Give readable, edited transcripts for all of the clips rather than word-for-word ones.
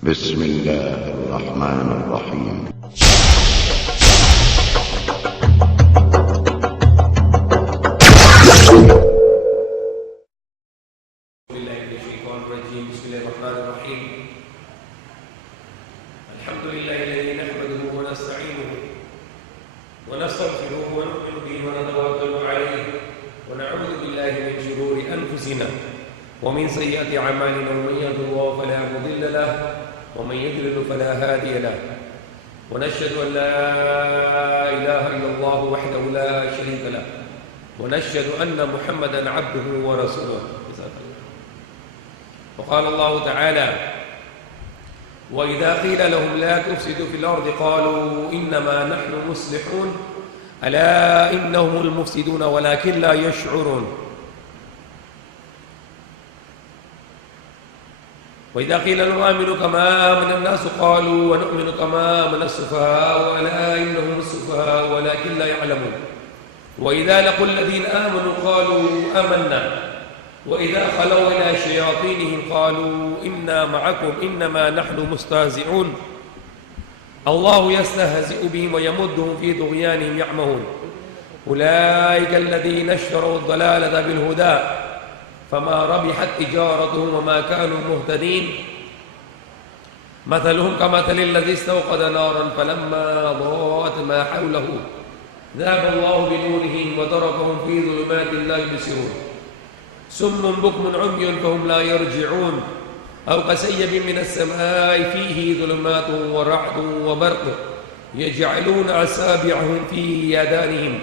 بسم الله الرحمن الرحيم بسم الله الرحمن الرحيم الحمد لله الذي نحمده ونستعينه ونستغفره ونؤمن به ونتوكل عليه ونعوذ بالله من شرور انفسنا ومن سيئات اعمالنا ومن يهد الله فلا مضل له ومن يضلل فلا هادي له ونشهد ان لا اله الا الله وحده لا شريك له ونشهد ان محمدا عبده ورسوله. وقال الله تعالى: وإذا قيل لهم لا تفسدوا في الأرض قالوا إنما نحن مصلحون ألا إنهم المفسدون ولكن لا يشعرون. وإذا قيل لهم آمنوا كما آمن الناس قالوا ونؤمن كما آمن السفهاء ألا إنهم السفهاء ولكن لا يعلمون. وإذا لقوا الذين آمنوا قالوا آمنا وإذا خلوا إلى شياطينهم قالوا إنا معكم إنما نحن مستهزئون الله يستهزئ بهم ويمدهم في طغيانهم يعمهون. أولئك الذين اشتروا الضلالة بالهدى فما ربحت تجارتهم وما كانوا مهتدين مثلهم كمثل الذي استوقد نارا فلما ضاءت ما حوله ذهب الله بنورهم وتركهم في ظلمات لا يبصرون سم بكم عمي فهم لا يرجعون أو كسيب من السماء فيه ظلمات ورعد وبرق يجعلون أصابعهم في آذانهم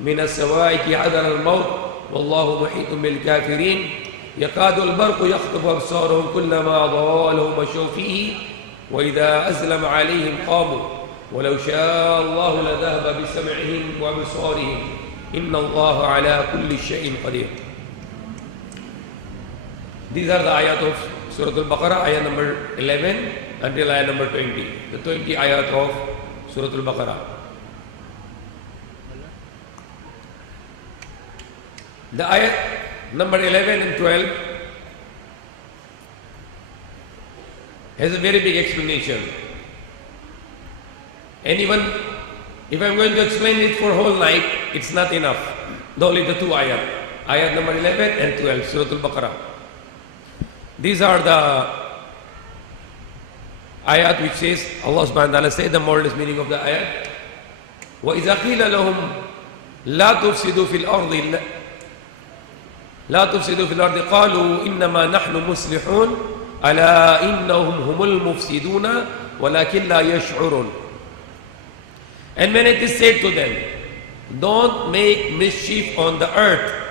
من السوائك حذر الموت والله محيط بالكافرين يكاد البرق يخطف أبصارهم كلما أضاء لهم مشوا فيه وإذا أزلم عليهم قاموا ولو شاء الله لذهب بسمعهم وأبصارهم إن الله على كل شيء قدير. These are the ayat of Surah Al-Baqarah, ayat number 11 until ayat number 20. The 20 ayat of Surah Al-Baqarah. The ayat number 11 and 12 has a very big explanation. And even if I'm going to explain it for whole night, it's not enough. Only the two ayat. Ayat number 11 and 12, Surah Al-Baqarah. These are the ayat which says, Allah subhanahu wa ta'ala said the moral meaning of the ayat. وَإِذَا قِيلَ لَهُمْ لَا تُفْسِدُوا فِي الْأَرْضِ لَا تُفْسِدُوا فِي الْأَرْضِ قَالُوا إِنَّمَا نَحْنُ مُصْلِحُونَ أَلَا إِنَّهُمْ هُمُ الْمُفْسِدُونَ وَلَكِنْ لَا يَشْعُرُونَ. And when it is said to them, don't make mischief on the earth,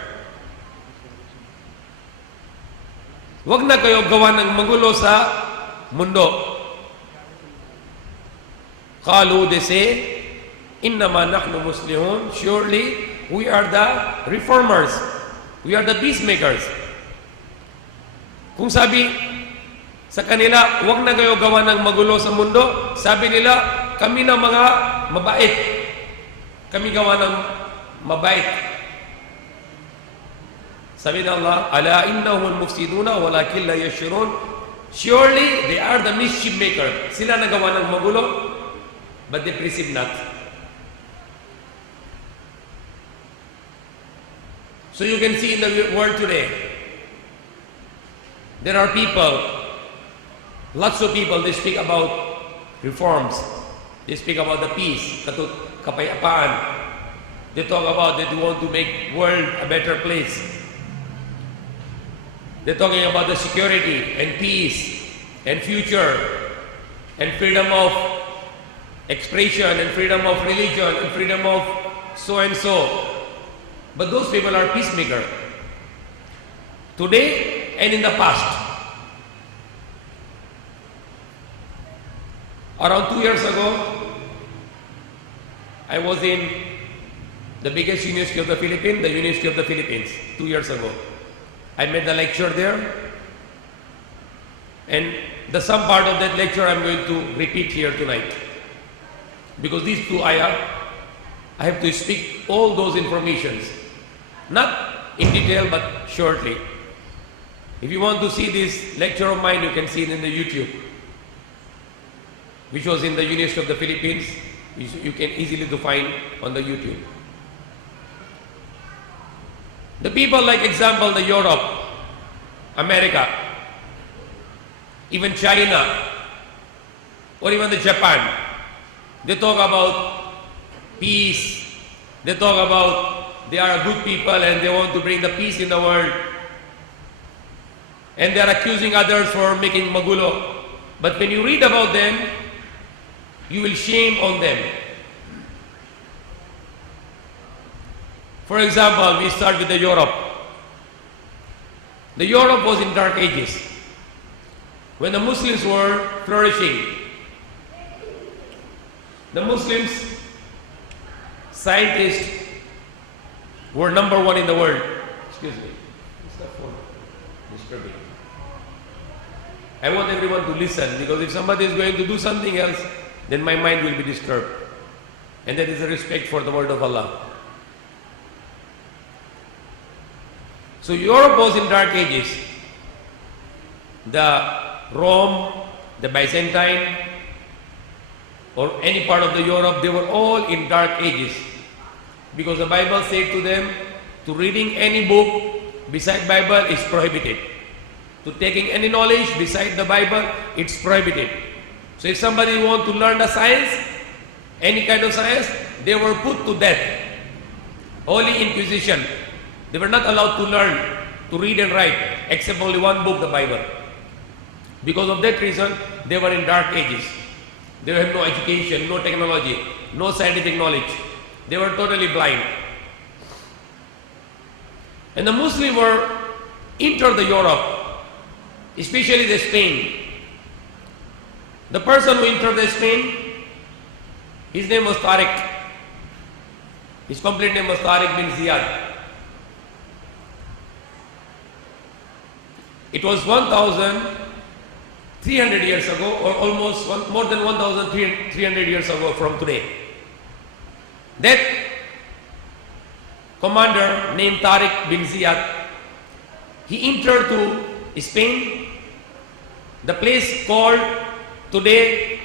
wag na kayo gawa ng magulo sa mundo. Qalu, they say, innama nahnu muslihun, surely we are the reformers, we are the peacemakers. Kung sabi sa kanila, wag na kayo gawa ng magulo sa mundo, sabi nila, kami na mga mabait, kami gawa ng mabait. Sabi ng Allah, ala innahum al-mufsiduna walakin la yashurun. Surely they are the mischief maker. Sila nagawa ng magulo, but they perceive not. So you can see in the world today, there are people, lots of people, they speak about reforms. They speak about the peace, kapayapaan. They talk about that they want to make world a better place. They're talking about the security and peace and future and freedom of expression and freedom of religion and freedom of so and so. But those people are peacemaker. Today and in the past. Around 2 years ago, I was in the biggest university of the Philippines, the University of the Philippines, 2 years ago. I made the lecture there, and some part of that lecture I'm going to repeat here tonight. Because these two ayat, I have to speak all those informations. Not in detail, but shortly. If you want to see this lecture of mine, you can see it in the YouTube. which was in the University of the Philippines. You can easily find on the YouTube. The people, like example, the Europe, America, even China, or even the Japan, they talk about peace. They talk about they are good people and they want to bring the peace in the world. And they are accusing others for making magulo. But when you read about them, you will shame on them. For example, we start with the Europe. The Europe was in dark ages, when the Muslims were flourishing. The Muslims, scientists, were number one in the world. Excuse me. It's the phone disturbing. I want everyone to listen, because if somebody is going to do something else, then my mind will be disturbed. And that is a respect for the word of Allah. So Europe was in dark ages. The Rome, the Byzantine, or any part of the Europe, they were all in dark ages. Because the Bible said to them, to reading any book beside Bible is prohibited. To taking any knowledge beside the Bible, it's prohibited. So if somebody want to learn the science, any kind of science, they were put to death. Holy Inquisition. They were not allowed to learn, to read and write, except only one book, the Bible. Because of that reason, they were in dark ages. They had no education, no technology, no scientific knowledge. They were totally blind. And the Muslims were entered the Europe, especially the Spain. The person who entered the Spain, his name was Tariq. His complete name was Tariq bin Ziyad. It was 1,300 years ago, or almost more than 1,300 years ago from today. That commander named Tariq bin Ziyad, he entered to Spain, the place called today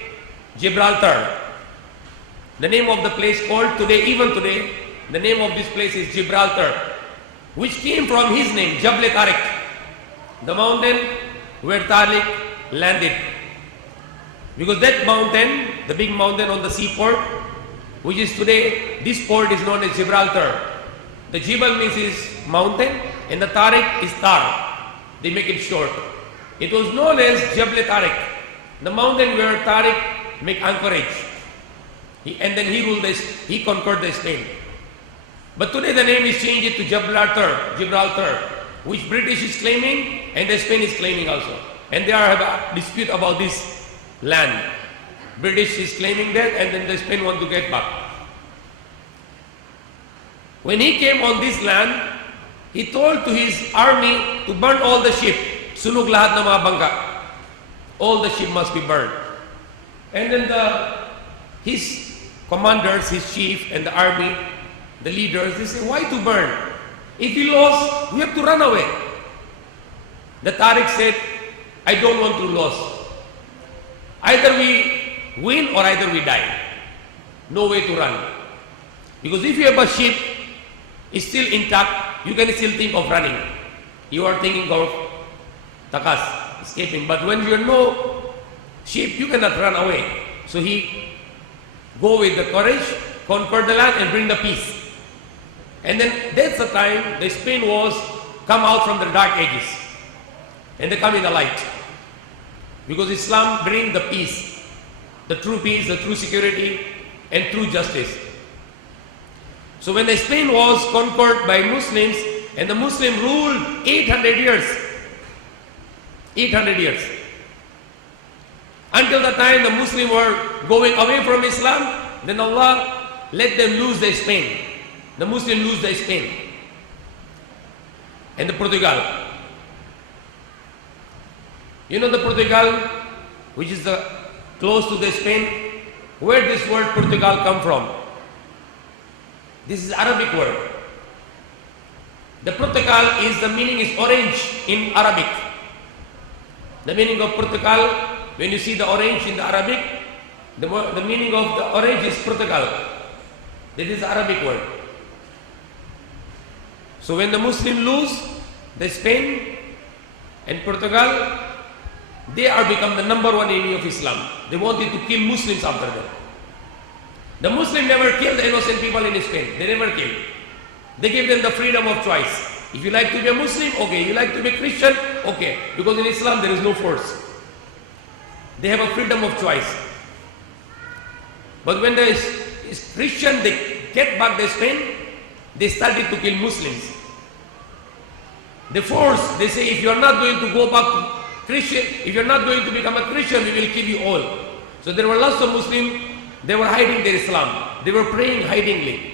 Gibraltar. The name of the place called today, even today, the name of this place is Gibraltar, which came from his name, Jabal Tariq, the mountain where Tariq landed. Because that mountain, the big mountain on the seaport, which is today, this port is known as Gibraltar. The Jibal means is mountain, and the Tariq is Tar. They make it short. It was known as Jabal Tariq, the mountain where Tariq make anchorage. And then he conquered the Spain. But today the name is changed to Gibraltar, which British is claiming and the Spain is claiming also. And they have a dispute about this land. British is claiming that, and then the Spain want to get back. When he came on this land, he told to his army to burn all the ship. Sunog lahat ng mga bangka. All the ship must be burned. And then his commanders, his chief, and the army, the leaders, they say, why to burn? If we lost, we have to run away. The Tariq said, I don't want to lose. Either we win or either we die. No way to run. Because if you have a ship, is still intact, you can still think of running. You are thinking of takas, escaping. But when you have no ship, you cannot run away. So he go with the courage, conquer the land, and bring the peace. And then that's the time the Spain was come out from the dark ages. And they come in the light. Because Islam brings the peace, the true security, and true justice. So when the Spain was conquered by Muslims, and the Muslim ruled 800 years. 800 years. Until the time the Muslims were going away from Islam, then Allah let them lose the Spain. The Muslims lose the Spain. And the Portugal. You know the Portugal, which is close to the Spain, where this word Portugal come from? This is Arabic word. The Portugal is, the meaning is orange in Arabic. The meaning of Portugal, when you see the orange in the Arabic, The meaning of the orange is Portugal. That is the Arabic word. So when the Muslims lose, the Spain and Portugal, they are become the number one enemy of Islam. They wanted to kill Muslims after them. The Muslims never killed the innocent people in Spain. They never killed. They gave them the freedom of choice. If you like to be a Muslim, okay. You like to be a Christian, okay. Because in Islam there is no force. They have a freedom of choice. But when the Christian, they get back the Spain, they started to kill Muslims. They force, they say, if you are not going to go back to Christian, if you are not going to become a Christian, we will kill you all. So there were lots of Muslims, they were hiding their Islam. They were praying hidingly.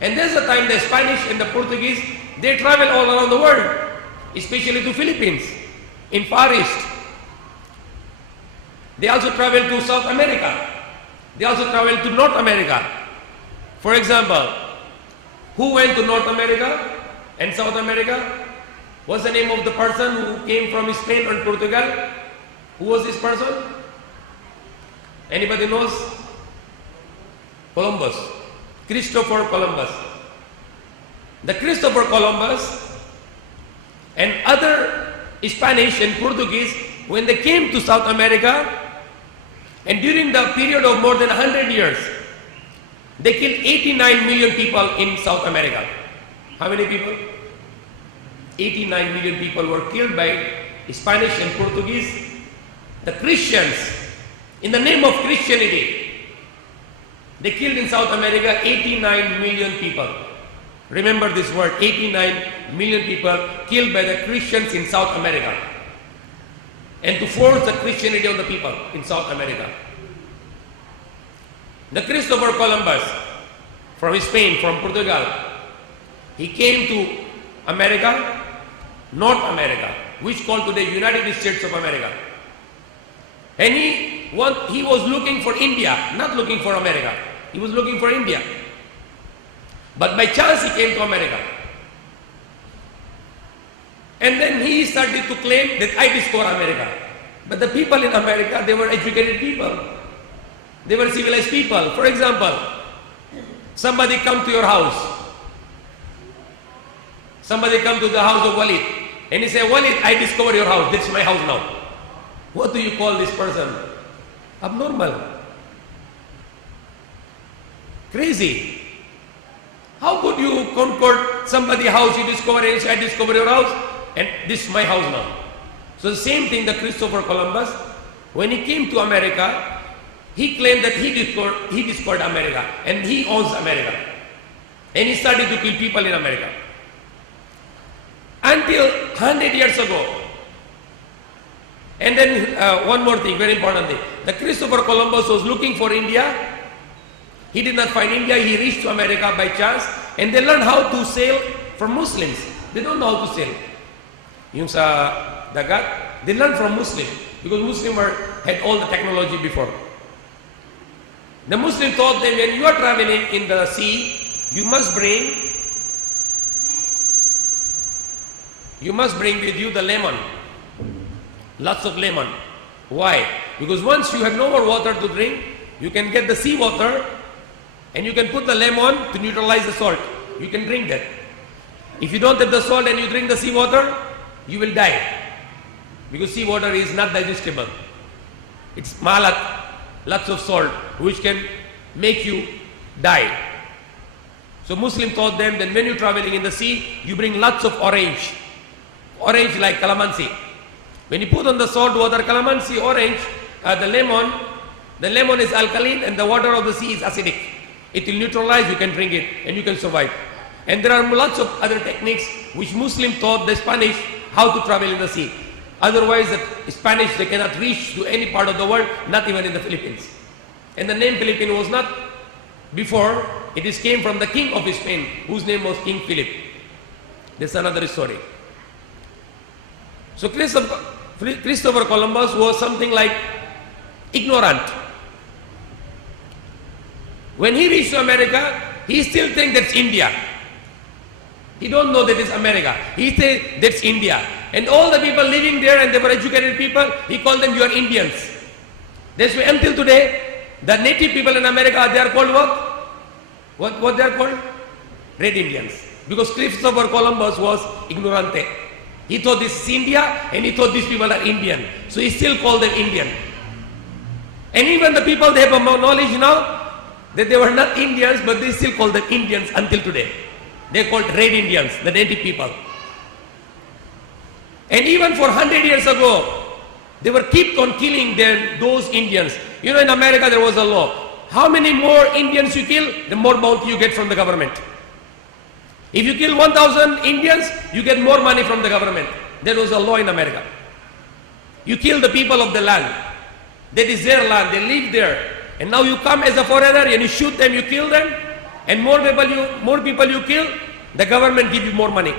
And there's a time the Spanish and the Portuguese, they travel all around the world, especially to Philippines, in Far East. They also travel to South America. They also travel to North America. For example, who went to North America and South America? What's the name of the person who came from Spain and Portugal? Who was this person? Anybody knows? Columbus. Christopher Columbus. The Christopher Columbus and other Spanish and Portuguese, when they came to South America, and during the period of more than 100 years, they killed 89 million people in South America. How many people? 89 million people were killed by Spanish and Portuguese. The Christians, in the name of Christianity, they killed in South America 89 million people. Remember this word, 89 million people killed by the Christians in South America. And to force the Christianity on the people in South America. The Christopher Columbus from Spain, from Portugal, he came to America, North America, which called today United States of America. And he was looking for India, not looking for America. He was looking for India. But by chance he came to America. And then he started to claim that I discovered America. But the people in America, they were educated people. They were civilized people. For example, somebody come to your house. Somebody come to the house of Walid. And he say, Walid, I discovered your house. This is my house now. What do you call this person? Abnormal. Crazy. How could you conquer somebody's house you discover and say, I discovered your house and this is my house now. So the same thing, the Christopher Columbus, when he came to America, he claimed that he discovered America and he owns America. And he started to kill people in America. Until 100 years ago. And then one more thing, very important thing. The Christopher Columbus was looking for India. He did not find India. He reached to America by chance. And they learned how to sail for Muslims. They don't know how to sail. Yung sa dagat, they learned from Muslims. Because Muslims had all the technology before. The Muslim taught them, when you are traveling in the sea, you must bring with you the lemon. Lots of lemon. Why? Because once you have no more water to drink, you can get the sea water and you can put the lemon to neutralize the salt. You can drink that. If you don't have the salt and you drink the sea water, you will die. Because sea water is not digestible. It's malat, lots of salt, which can make you die. So Muslim taught them that when you're traveling in the sea, you bring lots of orange. Orange like calamansi. When you put on the salt water, calamansi, orange, the lemon is alkaline and the water of the sea is acidic. It will neutralize, you can drink it and you can survive. And there are lots of other techniques which Muslim taught the Spanish how to travel in the sea. Otherwise, the Spanish, they cannot reach to any part of the world, not even in the Philippines. And the name Philippine was not before, it came from the king of Spain, whose name was King Philip. That's another story. So Christopher Columbus was something like ignorant. When he reached to America, he still thinks that's India. He don't know that it's America. He says that's India. And all the people living there, and they were educated people, he called them, you are Indians. That's why until today, the native people in America, they are called what? What they are called? Red Indians. Because Christopher Columbus was ignorante. He thought this is India and he thought these people are Indian. So he still called them Indian. And even the people, they have more knowledge now that they were not Indians, but they still call them Indians until today. They are called Red Indians, the native people. And even for 100 years ago, they were kept on killing those Indians. You know, in America there was a law. How many more Indians you kill, the more bounty you get from the government. If you kill 1,000 Indians, you get more money from the government. There was a law in America. You kill the people of the land. That is their land, they live there. And now you come as a foreigner and you shoot them, you kill them. And more people you kill, the government give you more money.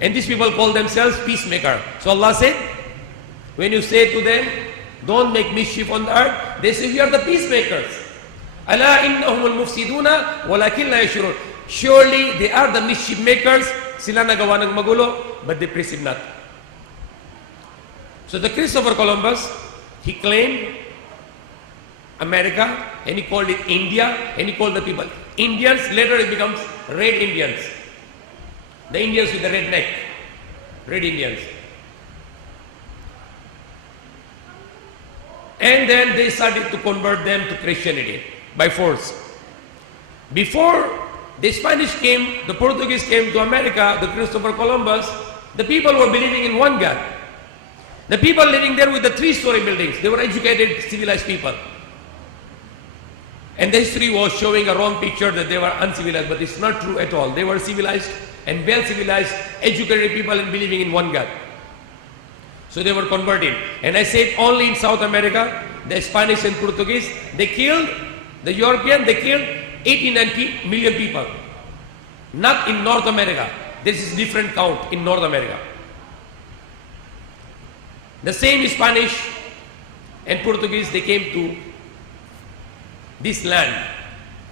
And these people call themselves peacemaker. So Allah said, when you say to them, don't make mischief on the earth, they say, we are the peacemakers. Ala innahum al-mufsiduna walakin la yashurun. Surely they are the mischief makers. Sila nagawa ng magulo, but they perceive not. So the Christopher Columbus, he claimed America, and he called it India, and he called the people Indians. Later it becomes Red Indians. The Indians with the red neck. Red Indians. And then they started to convert them to Christianity by force. Before the Spanish came, the Portuguese came to America, the Christopher Columbus, the people were believing in one God. The people living there with the 3-story buildings, they were educated, civilized people. And the history was showing a wrong picture that they were uncivilized, but it's not true at all. They were civilized and well-civilized, educated people and believing in one God. So they were converted. And I said only in South America, the Spanish and Portuguese, they killed, the European, they killed 80-90 million people. Not in North America. This is different count in North America. The same Spanish and Portuguese, they came to this land,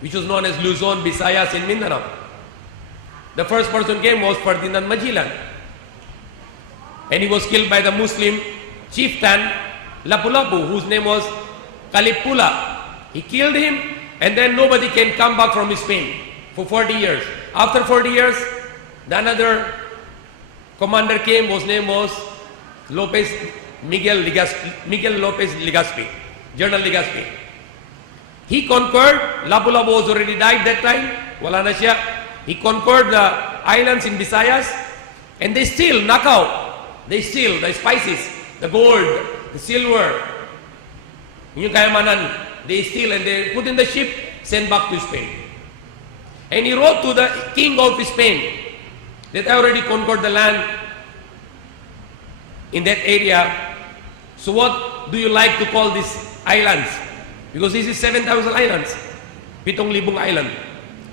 which was known as Luzon, Visayas, and Mindanao. The first person came was Ferdinand Magellan. And he was killed by the Muslim chieftain Lapu-Lapu, whose name was Kalipula. He killed him, and then nobody can come back from Spain for 40 years. After 40 years, the another commander came, whose name was Miguel Lopez Legazpi, General Legazpi. He conquered, Lapu-Lapu was already died that time, wala na siya. He conquered the islands in Visayas, and they still knock out. They steal the spices, the gold, the silver, yung kayamanan, they steal and they put in the ship, send back to Spain. And he wrote to the king of Spain that I already conquered the land in that area. So what do you like to call these islands? Because this is 7,000 islands, 7,000 island,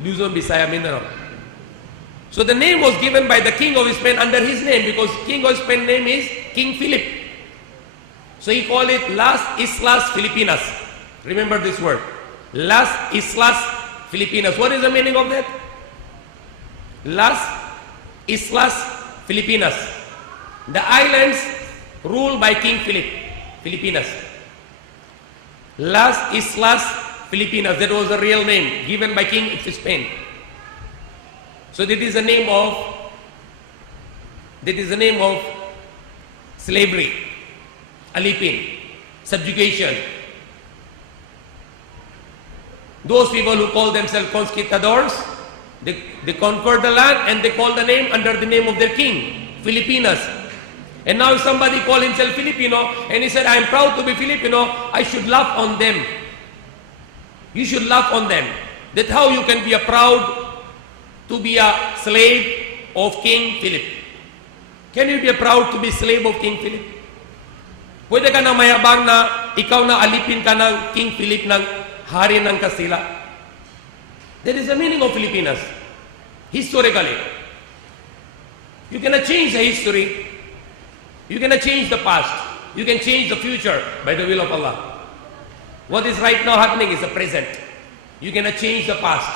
Luzon, Visayas, Mindanao. So the name was given by the king of Spain under his name, because king of Spain name is King Philip. So he called it Las Islas Filipinas. Remember this word, Las Islas Filipinas. What is the meaning of that? Las Islas Filipinas, the islands ruled by King Philip, Filipinas. Las Islas Filipinas, that was the real name given by King of Spain. So that is the name of slavery, alipin, subjugation. Those people who call themselves conquistadors, they conquered the land and they call the name under the name of their king, Filipinas. And now if somebody call himself Filipino and he said, I am proud to be Filipino, I should laugh on them. You should laugh on them. That's how you can be a proud to be a slave of King Philip. Can you be proud to be slave of King Philip? Pwede ka na mayabang na ikaw na alipin ka ng King Philip ng hari ng Kastila. That is the meaning of Filipinas. Historically. You cannot change the history. You cannot change the past. You can change the future by the will of Allah. What is right now happening is the present. You cannot change the past.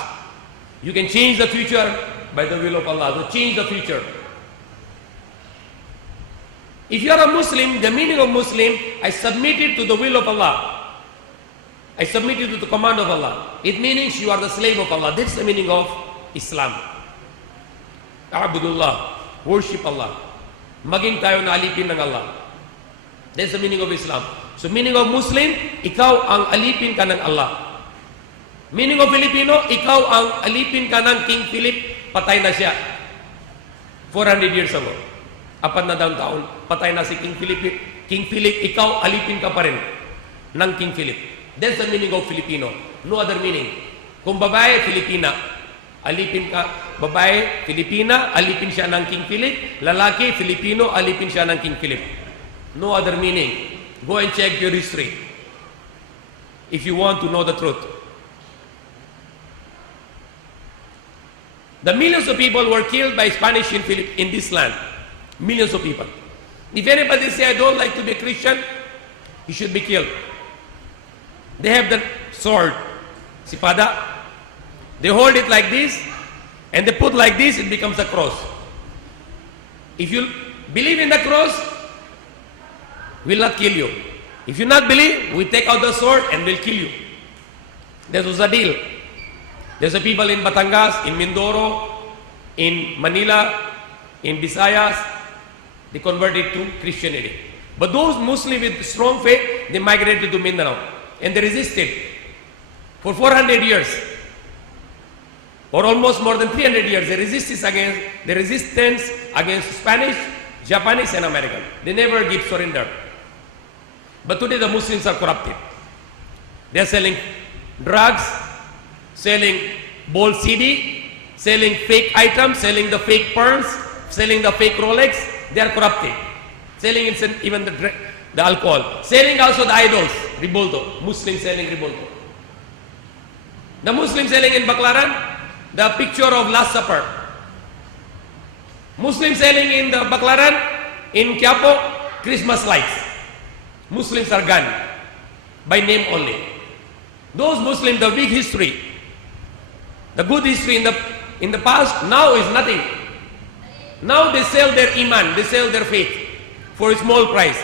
You can change the future by the will of Allah. So change the future. If you are a Muslim, the meaning of Muslim, I submitted to the will of Allah. I submitted to the command of Allah. It means you are the slave of Allah. That's the meaning of Islam. Abdullah, worship Allah. Maging tayo na alipin ng Allah. That's the meaning of Islam. So meaning of Muslim, ikaw ang alipin ka ng Allah. Meaning of Filipino, ikaw ang alipin ka ng King Philip, patay na siya. 400 years ago. 4 na taon, patay na si King Philip. King Philip, ikaw alipin ka pa rin ng King Philip. That's the meaning of Filipino. No other meaning. Kung babae, Filipina, alipin ka. Babae, Filipina, alipin siya ng King Philip. Lalaki, Filipino, alipin siya ng King Philip. No other meaning. Go and check your history if you want to know the truth. The millions of people were killed by Spanish in this land. Millions of people. If anybody say, I don't like to be Christian, he should be killed. They have the sword, sipada. They hold it like this, and they put like this, it becomes a cross. If you believe in the cross, we'll not kill you. If you not believe, we take out the sword and we'll kill you. That was a deal. There's a people in Batangas, in Mindoro, in Manila, in Visayas, they converted to Christianity. But those Muslims with strong faith, they migrated to Mindanao. And they resisted for 400 years. Or almost more than 300 years, they resistance against Spanish, Japanese, and American. They never give surrender. But today the Muslims are corrupted. They are selling drugs, selling bold CD, selling fake items, selling the fake pearls, selling the fake Rolex. They are corrupted. Selling even the alcohol. Selling also the idols, Riboldo. Muslims selling Riboldo. The Muslims selling in Baclaran, the picture of Last Supper. Muslims selling in the Baclaran, in Quiapo, Christmas lights. Muslims are gone by name only. Those Muslims, the big history, the good history in the past, now is nothing. Now they sell their iman, they sell their faith for a small price.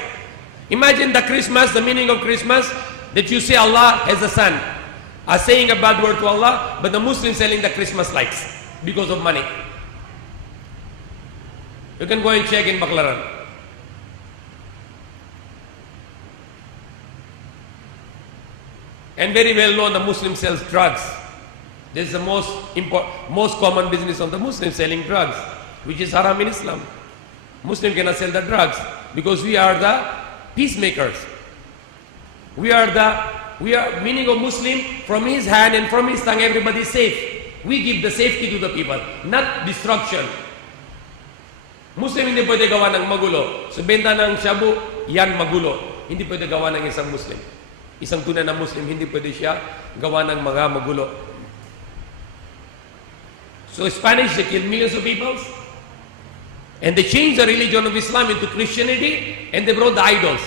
Imagine the Christmas, the meaning of Christmas, that you say Allah has a son, are saying a bad word to Allah, but the Muslims selling the Christmas lights because of money. You can go and check in Baclaran. And very well known, the Muslim sells drugs. This is the most common business of the Muslims, selling drugs, which is haram in Islam. Muslim cannot sell the drugs because we are the peacemakers. We are meaning of Muslim, from his hand and from his tongue everybody is safe. We give the safety to the people, not destruction. Muslim hindi pwede gawa ng magulo. So benta ng shabu, yan magulo. Hindi pwede gawa ng isang Muslim. Isang tunay na Muslim, hindi pwede siya gawa ng mga magulo. So Spanish, they killed millions of people. And they changed the religion of Islam into Christianity, and they brought the idols.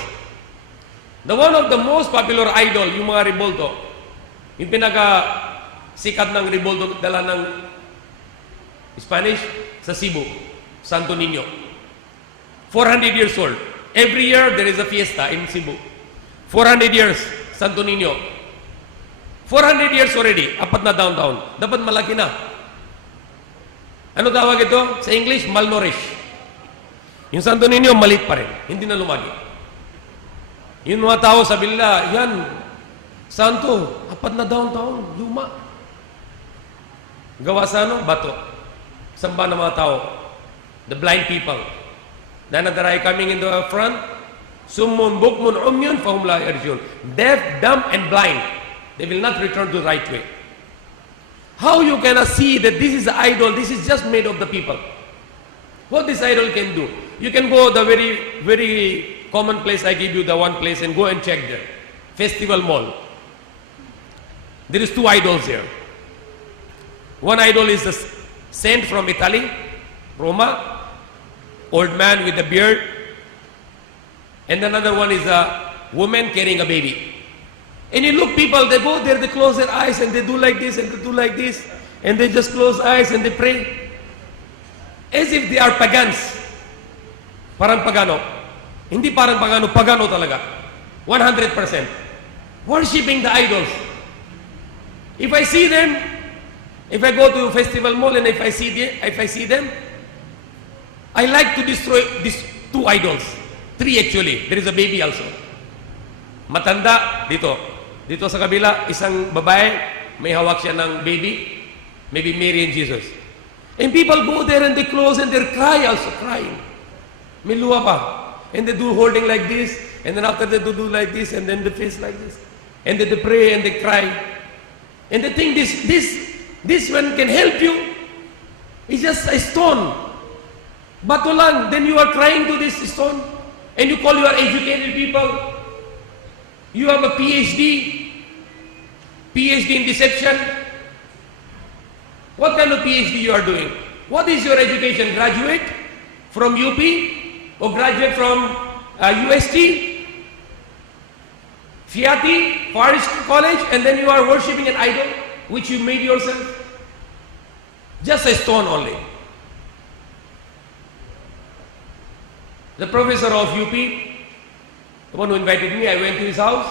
The one of the most popular idol, yung mga Riboldo, yung pinaka-sikat ng Riboldo, dala ng Spanish, sa Cebu, Santo Niño. 400 years old. Every year, there is a fiesta in Cebu. 400 years, Santo Niño. 400 years already, 4 na downtown. Dapat malaki na. Ano tawag ito? Sa English, malnourished. Yung Santo Niño, malit pa rin. Hindi na lumaki. Yung mga tao sabi nila, yan, Santo, 4 na downtown, luma. Gawa sa ano? Bato. Samba ng mga tao. The blind people. Nanadaray coming in the front. Summun, bukmun, umyun, fahum la yarjun. Deaf, dumb, and blind. They will not return to the right way. How you cannot see that this is the idol, this is just made of the people? What this idol can do? You can go the very, very common place, I give you the one place, and go and check there. Festival Mall. There is 2 idols here. One idol is the saint from Italy, Roma, old man with a beard. And another one is a woman carrying a baby. And you look, people, they go there, they close their eyes and they do like this and they do like this. And they just close eyes and they pray. As if they are pagans. Parang pagano. Hindi parang pagano talaga. 100%. Worshipping the idols. If I see them, if I go to festival mall and if I see them, I like to destroy these 2 idols. 3 actually. There is a baby also. Matanda, dito. Dito sa kabila, isang babae, may hawak siya ng baby. Maybe Mary and Jesus. And people go there and they close and they cry also, crying. May luha pa. And they do holding like this, and then after they do like this, and then the face like this. And then they pray and they cry. And they think this one can help you. It's just a stone. Bato lang. Then you are crying to this stone. And you call you are educated people. You have a PhD in deception. What kind of PhD you are doing? What is your education? Graduate from UP or graduate from UST? Fiati, Forest College, and then you are worshipping an idol which you made yourself? Just a stone only. The professor of UP, the one who invited me, I went to his house,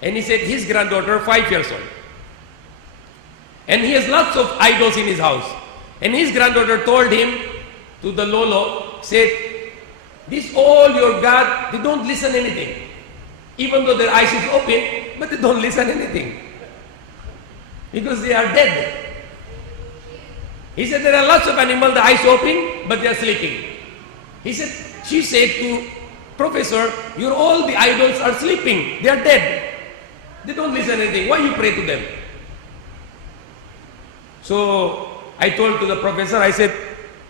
and he said his granddaughter, 5 years old. And he has lots of idols in his house. And his granddaughter told him, to the Lolo, said, this all your God, they don't listen anything. Even though their eyes is open, but they don't listen anything. Because they are dead. He said, there are lots of animals, the eyes open, but they are sleeping. She said to Professor, all the idols are sleeping. They are dead. They don't listen anything. Why you pray to them? So I told to the professor, I said,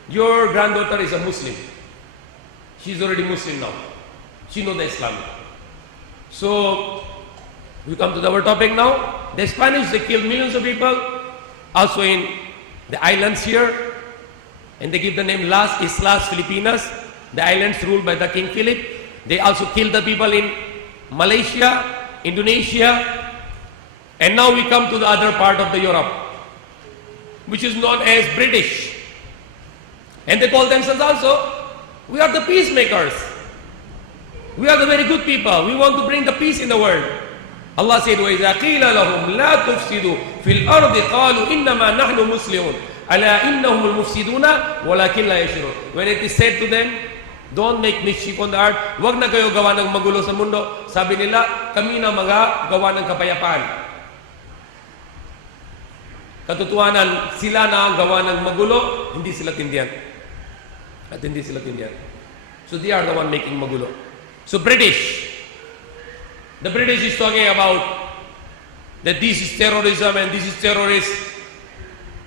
your granddaughter is a Muslim. She's already Muslim now. She knows the Islam. So we come to our topic now. The Spanish, they killed millions of people. Also in the islands here. And they give the name Las Islas Filipinas. The islands ruled by the King Philip. They also killed the people in Malaysia, Indonesia. And now we come to the other part of the Europe, which is known as British. And they call themselves also, we are the peacemakers. We are the very good people. We want to bring the peace in the world. Allah said, وَإِذَا قِيلَ لَهُمْ لَا تُفْسِدُوا فِي الْأَرْضِ قَالُوا إِنَّمَا نَحْنُ مُسْلِمُونَ أَلَا إِنَّهُمُ الْمُفْسِدُونَ وَلَكِنْ لَا يَشْعُرُونَ. When it is said to them, don't make mischief on the earth, wag na kayo gawa ng magulo sa mundo. Sabi nila, kami na mga gawa ng kapayapaan. Katotohanan, sila na ang gawa ng magulo, hindi sila tindihan. At hindi sila tindihan. So they are the one making magulo. So British, the British is talking about that this is terrorism and this is terrorist.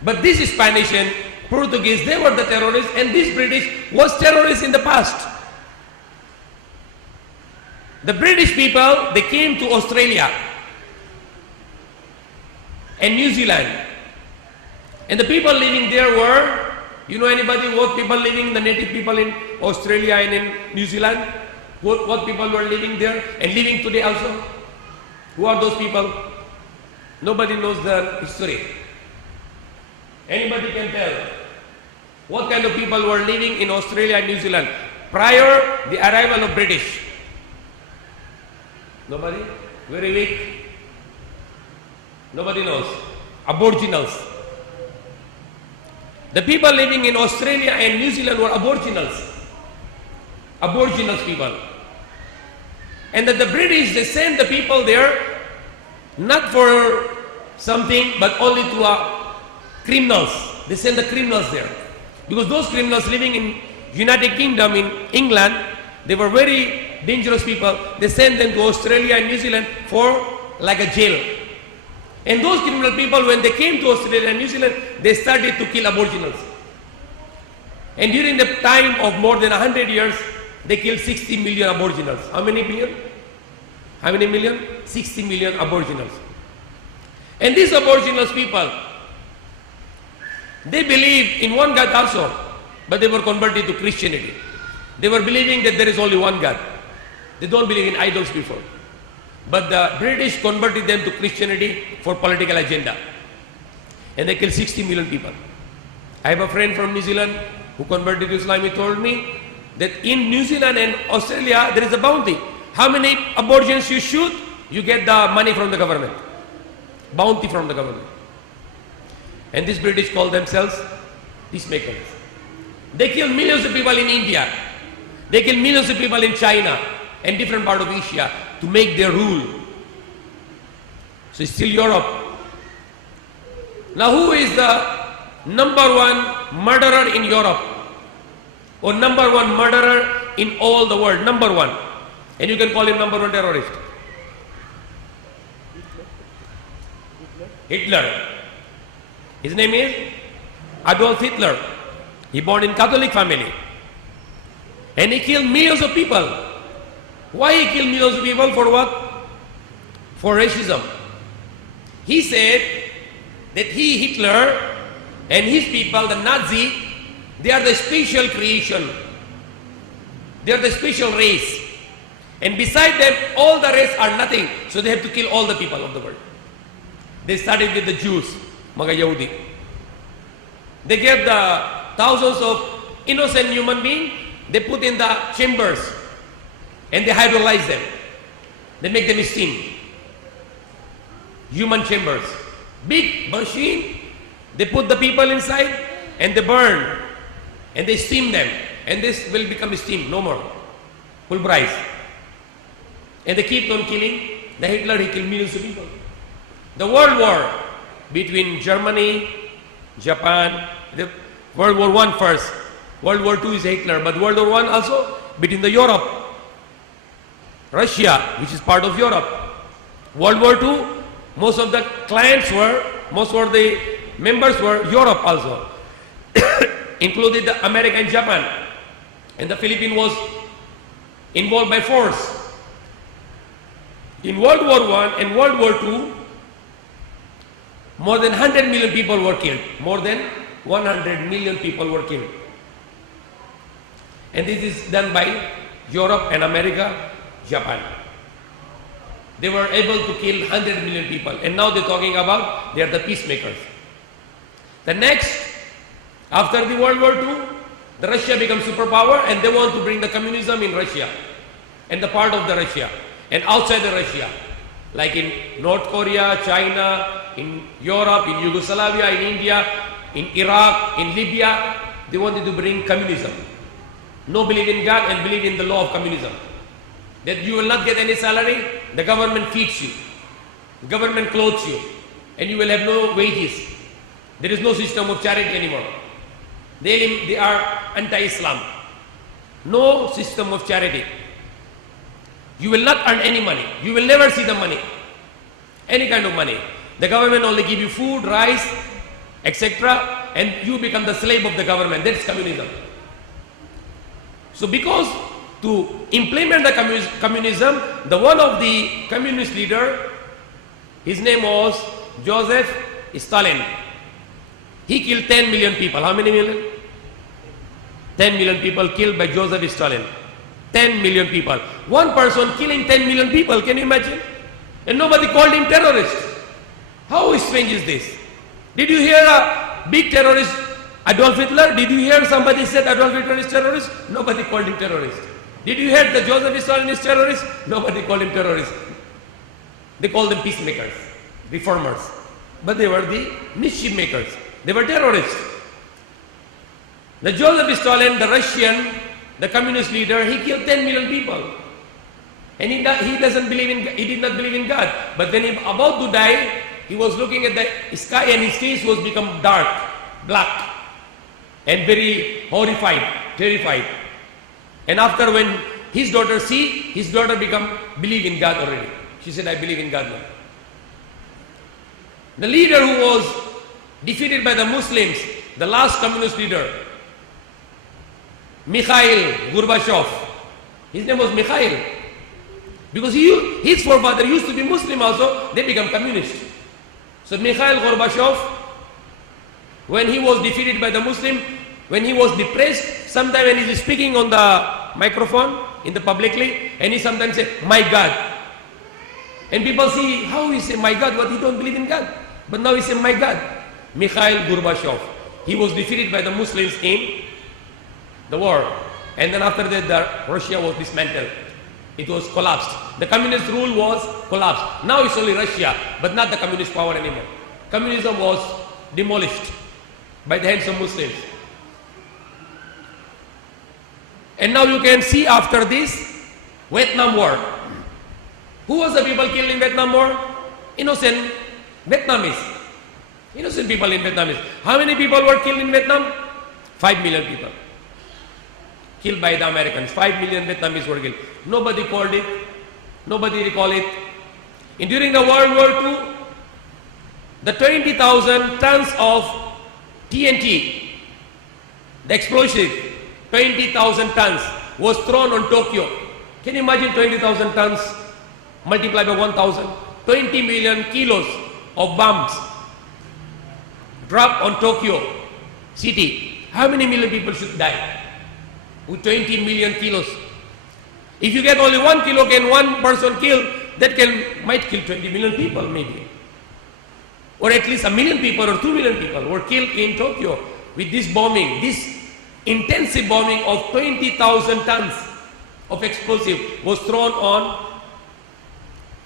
But this is Spanish and Portuguese, they were the terrorists, and this British was terrorists in the past. The British people, they came to Australia and New Zealand. And the people living there were, you know anybody what people living, the native people in Australia and in New Zealand? What people were living there and living today also? Who are those people? Nobody knows the history. Anybody can tell what kind of people were living in Australia and New Zealand prior the arrival of British? Nobody? Very weak? Nobody knows. Aboriginals. The people living in Australia and New Zealand were aboriginals. Aboriginals people. And that the British, they sent the people there not for something but only to criminals. They sent the criminals there. Because those criminals living in United Kingdom, in England, they were very dangerous people. They sent them to Australia and New Zealand for like a jail. And those criminal people, when they came to Australia and New Zealand, they started to kill aboriginals. And during the time of more than 100 years, they killed 60 million aboriginals. How many million? How many million? 60 million aboriginals. And these aboriginals people, they believe in one God also, but they were converted to Christianity. They were believing that there is only one God. They don't believe in idols before. But the British converted them to Christianity for political agenda. And they killed 60 million people. I have a friend from New Zealand who converted to Islam. He told me that in New Zealand and Australia there is a bounty. How many abortions you shoot, you get the money from the government. Bounty from the government. And these British call themselves peacemakers. They kill millions of people in India. They kill millions of people in China and different part of Asia to make their rule. So it's still Europe. Now who is the number one murderer in Europe? Or number one murderer in all the world? Number one. And you can call him number one terrorist. Hitler. His name is Adolf Hitler. He born in Catholic family. And he killed millions of people. Why he killed millions of people? For what? For racism. He said that he, Hitler, and his people, the Nazi, they are the special creation. They are the special race. And beside them, all the race are nothing. So they have to kill all the people of the world. They started with the Jews, mga Yahudi. They gave the thousands of innocent human beings, they put in the chambers and they hydrolyze them. They make them steam. Human chambers. Big machine, they put the people inside and they burn and they steam them. And this will become steam, no more. Full price. And they keep on killing. The Hitler, he killed millions of people. The World War between Germany, Japan, the World War I first. World War II is Hitler, but World War I also between the Europe, Russia, which is part of Europe. World War II, most of the members were Europe also, included the America and Japan. And the Philippines was involved by force. In World War I and World War II, more than 100 million people were killed. More than 100 million people were killed. And this is done by Europe and America, Japan. They were able to kill 100 million people. And now they're talking about they are the peacemakers. The next, after the World War II, the Russia becomes superpower and they want to bring the communism in Russia and the part of the Russia and outside the Russia, like in North Korea, China, in Europe, in Yugoslavia, in India, in Iraq, in Libya. They wanted to bring communism. No believe in God and believe in the law of communism. That you will not get any salary, the government feeds you, the government clothes you, and you will have no wages. There is no system of charity anymore. They are anti-Islam. No system of charity. You will not earn any money. You will never see the money. Any kind of money. The government only give you food, rice, etc. and you become the slave of the government. That's communism. So because to implement the communism, the one of the communist leader, his name was Joseph Stalin. He killed 10 million people. How many million? 10 million people killed by Joseph Stalin. 10 million people. One person killing 10 million people. Can you imagine? And nobody called him terrorist. How strange is this? Did you hear a big terrorist, Adolf Hitler? Did you hear somebody said Adolf Hitler is terrorist? Nobody called him terrorist. Did you hear that Joseph Stalin is terrorist? Nobody called him terrorist. They called them peacemakers, reformers. But they were the mischief makers. They were terrorists. The Joseph Stalin, the Russian, the communist leader, he killed 10 million people. And he did not believe in God. But when he was about to die, he was looking at the sky and his face was become dark, black, and very horrified, terrified. And after when his daughter his daughter believe in God already. She said, I believe in God now. The leader who was defeated by the Muslims, the last communist leader, Mikhail Gorbachev. His name was Mikhail. Because his forefather used to be Muslim also, they become communist. So Mikhail Gorbachev, when he was defeated by the Muslim, when he was depressed, sometimes when he is speaking on the microphone, in the publicly, and he sometimes say, my God. And people see, how he say my God, but he don't believe in God. But now he say, my God. Mikhail Gorbachev. He was defeated by the Muslims in the war. And then after that, Russia was dismantled. It was collapsed. The communist rule was collapsed. Now it's only Russia, but not the communist power anymore. Communism was demolished by the hands of Muslims. And now you can see after this, Vietnam War. Who was the people killed in Vietnam War? Innocent Vietnamese. Innocent people in Vietnamese. How many people were killed in Vietnam? 5 million people. Killed by the Americans. 5 million Vietnamese were killed. Nobody called it. Nobody recalled it. And during the World War II, the 20,000 tons of TNT, the explosive, 20,000 tons was thrown on Tokyo. Can you imagine 20,000 tons multiplied by 1,000? 20 million kilos of bombs dropped on Tokyo city. How many million people should die with 20 million kilos? If you get only 1 kilo, can one person kill, that might kill 20 million people maybe. Or at least 1 million people or 2 million people were killed in Tokyo with this bombing, this intensive bombing of 20,000 tons of explosive was thrown on.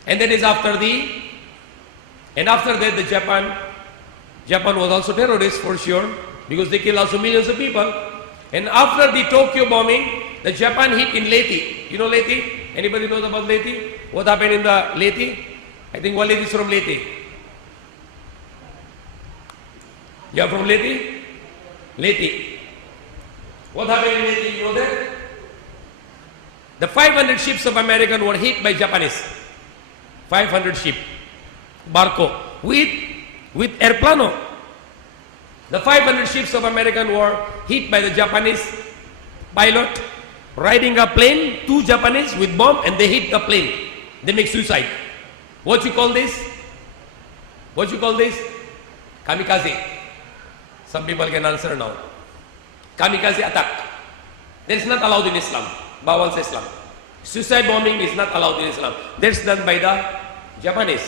And that is after that the Japan was also terrorist for sure, because they killed also millions of people. And after the Tokyo bombing, the Japan hit in Leyte. You know Leyte? Anybody knows about Leyte? What happened in the Leyte? I think Walid is from Leyte. You are from Leyte? Leyte. What happened in Leyte? You know that? The 500 ships of American were hit by Japanese. 500 ship, barco, with airplano. The 500 ships of American were hit by the Japanese pilot riding a plane, 2 Japanese with bomb, and they hit the plane. They make suicide. What you call this? What you call this? Kamikaze. Some people can answer now. Kamikaze attack. That is not allowed in Islam. Bawal sa Islam. Suicide bombing is not allowed in Islam. That's done by the Japanese.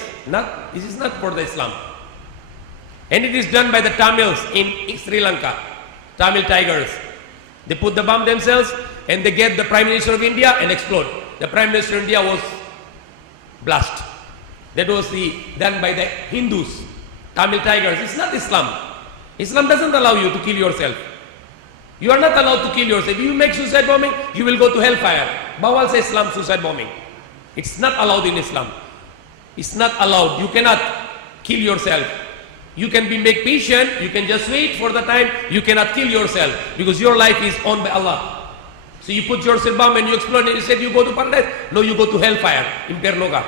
This is not for the Islam. And it is done by the Tamils in Sri Lanka. Tamil tigers. They put the bomb themselves and they get the Prime Minister of India and explode. The Prime Minister of India was blast. That was done by the Hindus. Tamil tigers. It's not Islam. Islam doesn't allow you to kill yourself. You are not allowed to kill yourself. If you make suicide bombing, you will go to hellfire. Bawal sa Islam suicide bombing. It's not allowed in Islam. It's not allowed. You cannot kill yourself. You can make patient. You can just wait for the time. You cannot kill yourself because your life is owned by Allah. So you put yourself bomb and you explode and you said you go to paradise. No, you go to hellfire. Imperno ka.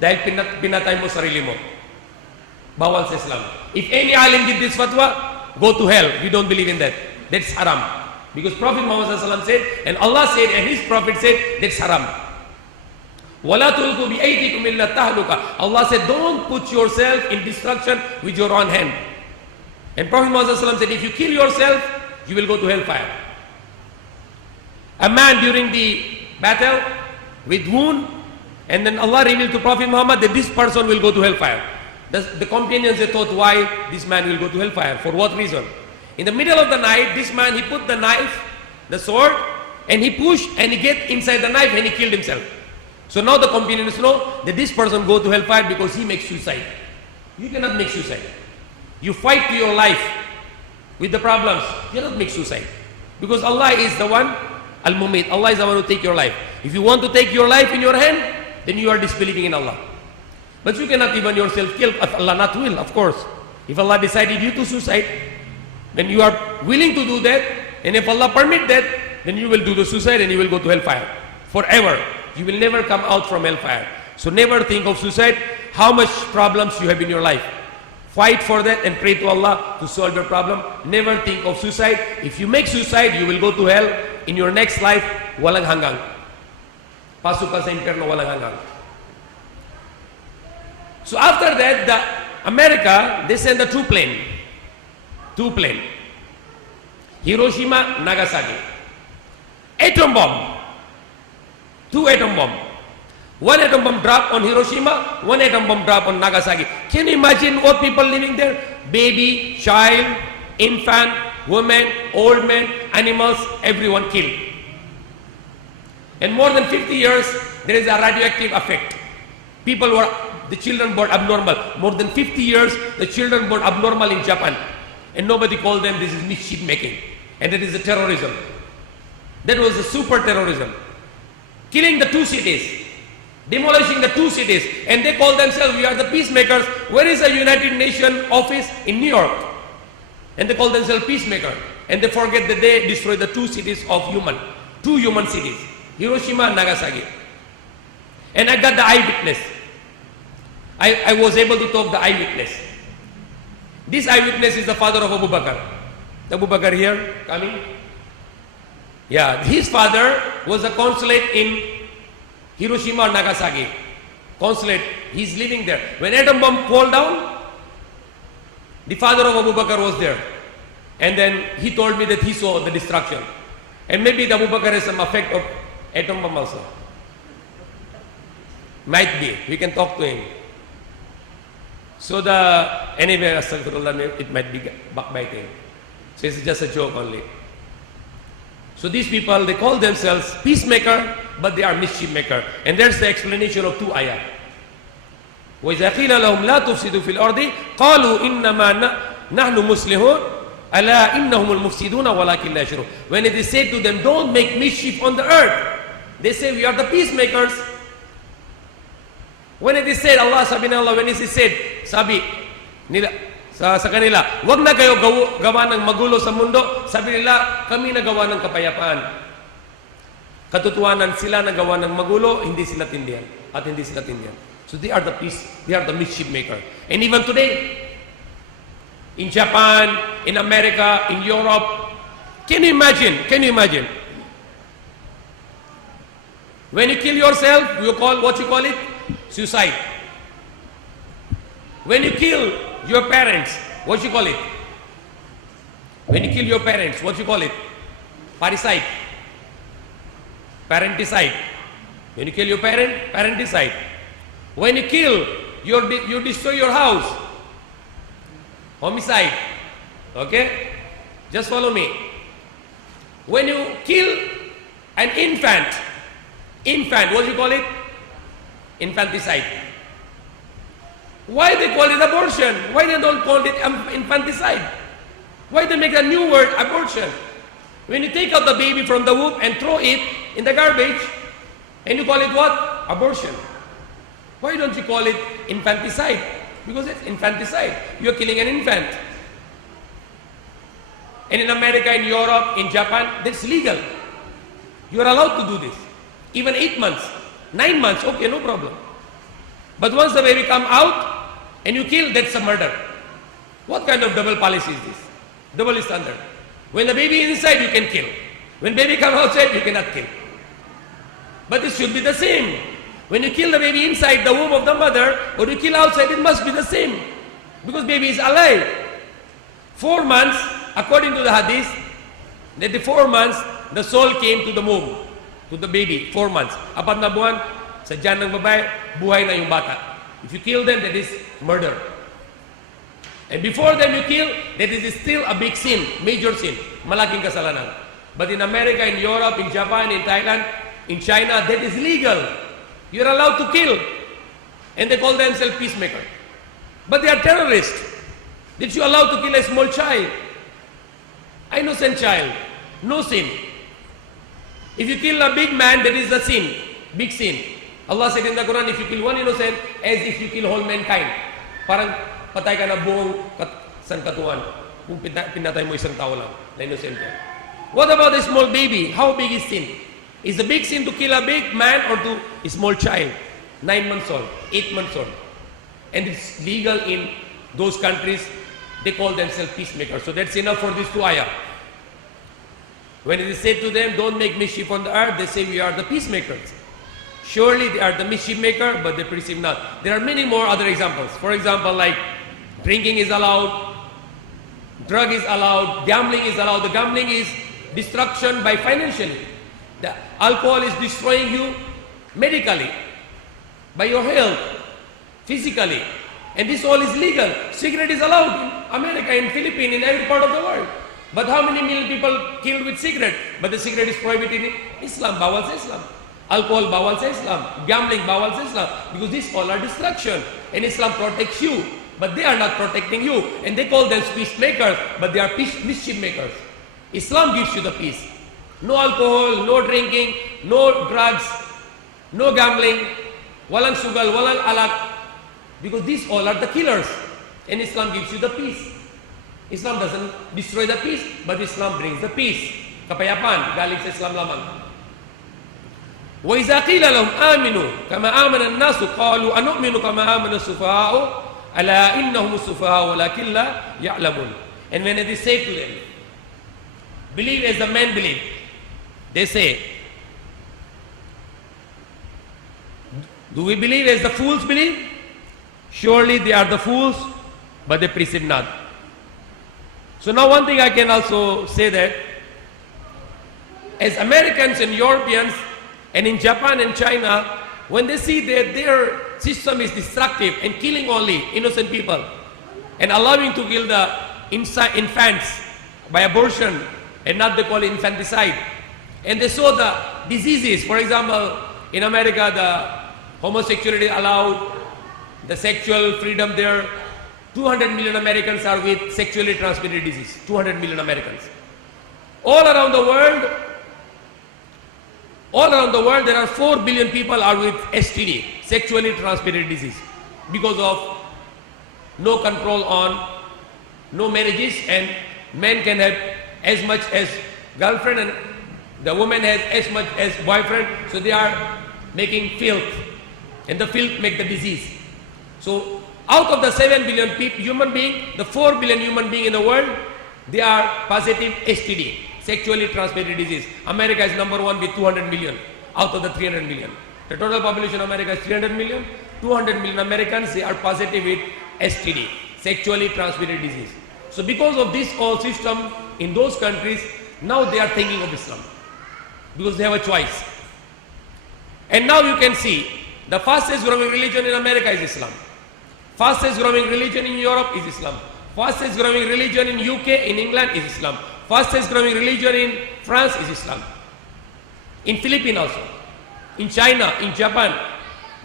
Dahil pinatay mo sarili mo. Bawal sa Islam. If any alim did this fatwa, go to hell. We don't believe in that. That's haram. Because Prophet Muhammad said, and Allah said, and his Prophet said, that's haram. وَلَا تُلْقُوا بِأَيْدِكُمْ إِلَّا تَهْلُكَ. Allah said, don't put yourself in destruction with your own hand. And Prophet Muhammad said, if you kill yourself, you will go to hellfire. A man during the battle with wound, and then Allah revealed to Prophet Muhammad that this person will go to hellfire. The companions, they thought, why this man will go to hellfire? For what reason? In the middle of the night, this man, he put the knife, the sword, and he pushed and he get inside the knife and he killed himself. So now the companions know that this person go to hellfire because he makes suicide. You cannot make suicide. You fight to your life with the problems. You cannot make suicide. Because Allah is the one, Al-Mumit. Allah is the one who take your life. If you want to take your life in your hand, then you are disbelieving in Allah. But you cannot even yourself kill if Allah not will, of course. If Allah decided you to suicide, then you are willing to do that, and if Allah permit that, then you will do the suicide and you will go to hellfire forever. You will never come out from hellfire. So never think of suicide. How much problems you have in your life. Fight for that and pray to Allah to solve your problem. Never think of suicide. If you make suicide, you will go to hell. In your next life, walang hanggang. Pasok ka sa impyerno, walang hanggang. So after that, America, they send a 2 plane. 2 plane. Hiroshima, Nagasaki. Atom bomb. 2 atom bomb. 1 atom bomb drop on Hiroshima, 1 atom bomb drop on Nagasaki. Can you imagine what people living there? Baby, child, infant, women, old men, animals, everyone killed. And more than 50 years, there is a radioactive effect. The children born abnormal. More than 50 years, the children born abnormal in Japan. And nobody called them, this is mischief making. And that is a terrorism. That was a super terrorism. Killing the 2 cities. Demolishing the 2 cities. And they call themselves, we are the peacemakers. Where is the United Nations office? In New York. And they call themselves peacemaker. And they forget that they destroyed the 2 cities of 2 human cities. Hiroshima and Nagasaki. And I got the eyewitness. I was able to talk the eyewitness. This eyewitness is the father of Abu Bakr. Abu Bakr here, coming. Yeah, his father was a consulate in Hiroshima or Nagasaki. Consulate, he's living there. When atom bomb fall down, the father of Abu Bakr was there. And then he told me that he saw the destruction. And maybe the Abu Bakr has some effect of atom bomb also. Might be. We can talk to him. So anyway, astaghfirullah, it might be backbiting. So it's just a joke only. So these people, they call themselves peacemaker, but they are mischief maker. And there's the explanation of 2 ayah. وَإِذَا قِيلَ لَهُمْ لَا تُفْسِدُوا فِي الْأَرْضِ قَالُوا إِنَّمَا نَحْنُ مُسْلِحُونَ أَلَا إِنَّهُمُ الْمُفْسِدُونَ وَلَكِنْ لَا يَشْعُرُونَ. When it is said to them, don't make mischief on the earth, they say, we are the peacemakers. When it is said, sabi ng Allah, when it is said, sabi nila, sa kanila, wag na kayo gawa ng magulo sa mundo, sabi nila, kami nagawa ng kapayapaan. Katotohanan, sila nagawa ng magulo, hindi sila tindihan. At hindi sila tindihan. So they are the mischief maker. And even today, in Japan, in America, in Europe, can you imagine? When you kill yourself, what you call it? Suicide. When you kill your parents, what you call it? When you kill your parents, what you call it? Parricide. Parenticide. When you kill your parent, parenticide. When you kill, you destroy your house. Homicide. Okay? Just follow me. When you kill an infant, what do you call it? Infanticide. Why they call it abortion? Why they don't call it infanticide? Why they make a new word, abortion? When you take out the baby from the womb and throw it in the garbage, and you call it what? Abortion. Why don't you call it infanticide? Because it's infanticide. You're killing an infant. And in America, in Europe, in Japan, that's legal. You're allowed to do this. Even 8 months, 9 months, okay, no problem. But once the baby come out and you kill, that's a murder. What kind of double policy is this? Double standard. When the baby is inside, you can kill. When baby comes outside, you cannot kill. But it should be the same. When you kill the baby inside the womb of the mother, or you kill outside, it must be the same. Because baby is alive. 4 months, according to the hadith, that the 4 months, the soul came to the womb, to the baby, 4 months. Apat na buwan, sa tiyan ng babae, buhay na yung bata. If you kill them, that is murder. And before them you kill, that is still a big sin, major sin, malaking kasalanan. But in America, in Europe, in Japan, in Thailand, in China, that is legal. You're allowed to kill. And they call themselves peacemaker. But they are terrorists. Did you allow to kill a small child? Innocent child. No sin. If you kill a big man, that is a sin. Big sin. Allah said in the Quran, if you kill one innocent, as if you kill whole mankind. Parang patay ka na buong sangkatuan. Kung pinatay mo isang tao lang, na innocent ka. What about a small baby? How big is sin? Is the big sin to kill a big man or to a small child? 9 months old, 8 months old. And it's legal in those countries. They call themselves peacemakers. So that's enough for these 2 ayah. When it is said to them, don't make mischief on the earth, they say we are the peacemakers. Surely they are the mischief maker, but they perceive not. There are many more other examples. For example, like drinking is allowed, drug is allowed, gambling is allowed. The gambling is destruction by financially. The alcohol is destroying you medically, by your health, physically. And this all is legal. Cigarette is allowed in America, in Philippines, in every part of the world. But how many million people killed with cigarette? But the cigarette is prohibited in Islam, bawal sa Islam. Alcohol, bawal sa Islam. Gambling, bawal sa Islam. Because these all are destruction. And Islam protects you. But they are not protecting you. And they call them peacemakers. But they are mischief makers. Islam gives you the peace. No alcohol, no drinking, no drugs, no gambling, walang sugal, walang alak. Because these all are the killers. And Islam gives you the peace. Islam doesn't destroy the peace, but Islam brings the peace. Kapayapaan, galing sa Islam lamang. وَإِذَا قِيلَ لَهُمْ آمِنُوا كَمَا آمَنَ النَّاسُ قَالُوا أَنُؤْمِنُ كَمَا آمَنَ السُّفَهَاءُ أَلَا إِنَّهُمُ السُّفَهَاءُ وَلَكِنْ لَا يَعْلَمُونَ. And when it is said to them, believe as the men believe, they say, do we believe as the fools believe? Surely they are the fools, but they perceive not. So now one thing I can also say that as Americans and Europeans and in Japan and China, when they see that their system is destructive and killing only innocent people and allowing to kill the infants by abortion and not they call it infanticide, and they saw the diseases, for example, in America the homosexuality allowed, the sexual freedom there, 200 million Americans are with sexually transmitted disease. 200 million Americans. All around the world, there are 4 billion people are with STD, sexually transmitted disease, because of no control on no marriages, and men can have as much as girlfriend and the woman has as much as boyfriend. So they are making filth, and the filth make the disease. So out of the 7 billion human beings, the 4 billion human beings in the world, they are positive STD, sexually transmitted disease. America is number one with 200 million out of the 300 million. The total population of America is 300 million. 200 million Americans, they are positive with STD, sexually transmitted disease. So because of this whole system in those countries, now they are thinking of Islam because they have a choice. And now you can see the fastest growing religion in America is Islam. Fastest growing religion in Europe is Islam. Fastest growing religion in UK, in England is Islam. Fastest growing religion in France is Islam. In Philippines also. In China, in Japan,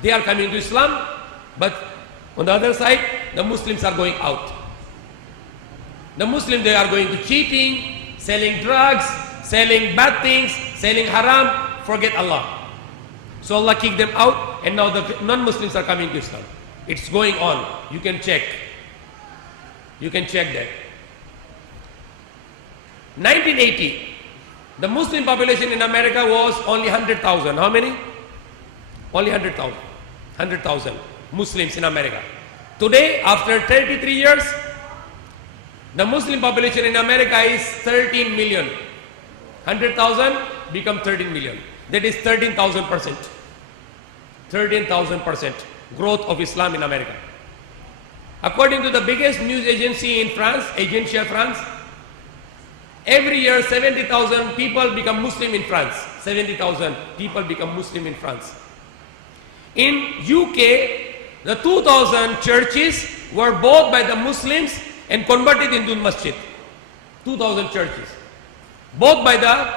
they are coming to Islam. But on the other side, the Muslims are going out. The Muslims, they are going to cheating, selling drugs, selling bad things, selling haram, forget Allah. So Allah kicked them out, and now the non-Muslims are coming to Islam. It's going on. You can check. You can check that. 1980, the Muslim population in America was only 100,000. How many? Only 100,000. 100,000 Muslims in America. Today, after 33 years, the Muslim population in America is 13 million. 100,000 become 13 million. That is 13,000%. 13,000% growth of Islam in America. According to the biggest news agency in France, Agence France, every year 70,000 people become Muslim in France. 70,000 people become Muslim in France. In UK, the 2,000 churches were bought by the Muslims and converted into masjid. 2,000 churches.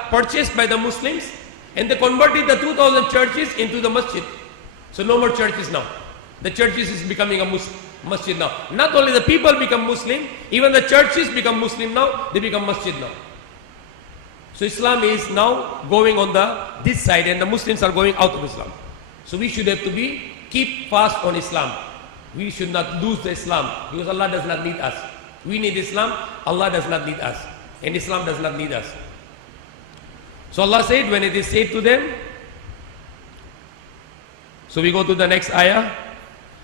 Purchased by the Muslims, and they converted the 2,000 churches into the masjid. So no more churches now. The churches is becoming a masjid now. Not only the people become Muslim, even the churches become Muslim now, they become masjid now. So Islam is now going on this side, and the Muslims are going out of Islam. So we should have to keep fast on Islam. We should not lose the Islam, because Allah does not need us. We need Islam, Allah does not need us. And Islam does not need us. So Allah said, when it is said to them, so we go to the next ayah,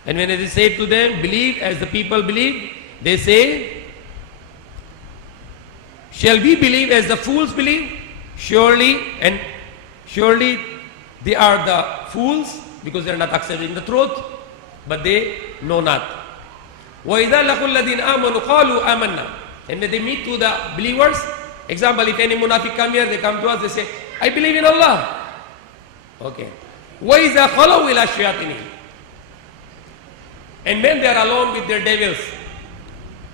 and when it is said to them, believe as the people believe, they say, shall we believe as the fools believe? Surely they are the fools, because they are not accepting the truth, but they know not. وَإِذَا لَقُوا الَّذِينَ آمَنُوا قَالُوا آمَنَّا. And when they meet to the believers, example, if any munafiq come here, they come to us, they say, I believe in Allah. Okay. وَإِذَا خَلَوْا إِلَى شَيَاطِينِهِمْ. And when they are alone with their devils,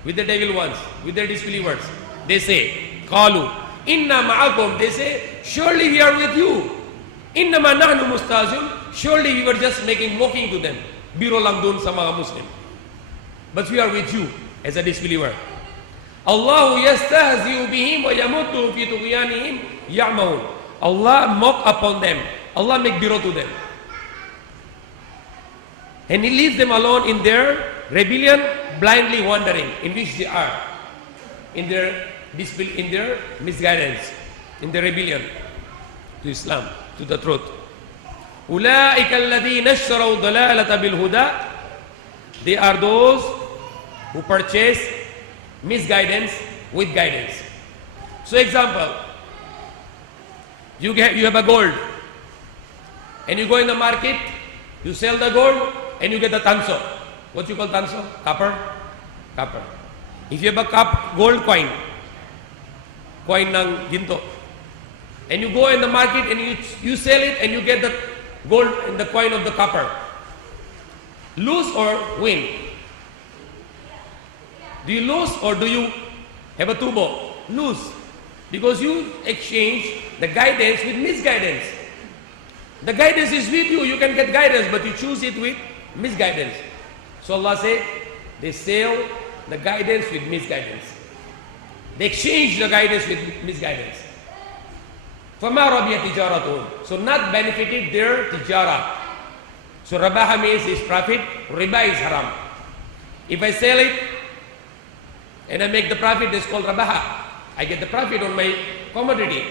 with the devil ones, with their disbelievers, they say, قَالُوا إِنَّا مَعَكُمْ. They say, surely we are with you. Innama nahnu mustahzi'un. Surely we were just making mocking to them. Biro lang dun sa mga Muslim. But we are with you as a disbeliever. Allahu yastahzi'u bihim wa yamudduhum fi tughyanihim ya'mahun. Allah mock upon them. Allah make biro to them. And He leaves them alone in their rebellion, blindly wandering in which they are. In their misguidance, in their rebellion to Islam, to the truth. أولئك الذين اشتروا الضلالة بالهدى. They are those who purchase misguidance with guidance. So example, you have a gold and you go in the market, you sell the gold and you get the tanso. What you call tanso? Copper? Copper. If you have a gold coin ng ginto, and you go in the market and you sell it and you get the gold and the coin of the copper, lose or win? Do you lose or do you have a tubo? Lose. Because you exchange the guidance with misguidance. The guidance is with you. You can get guidance, but you choose it with misguidance. So Allah said, they sell the guidance with misguidance. They exchange the guidance with misguidance. فَمَا رَبِيَ تِجَارَتُهُمْ. So not benefited their tijara. So rabaha means is profit, riba is haram. If I sell it and I make the profit, that's called rabaha. I get the profit on my commodity.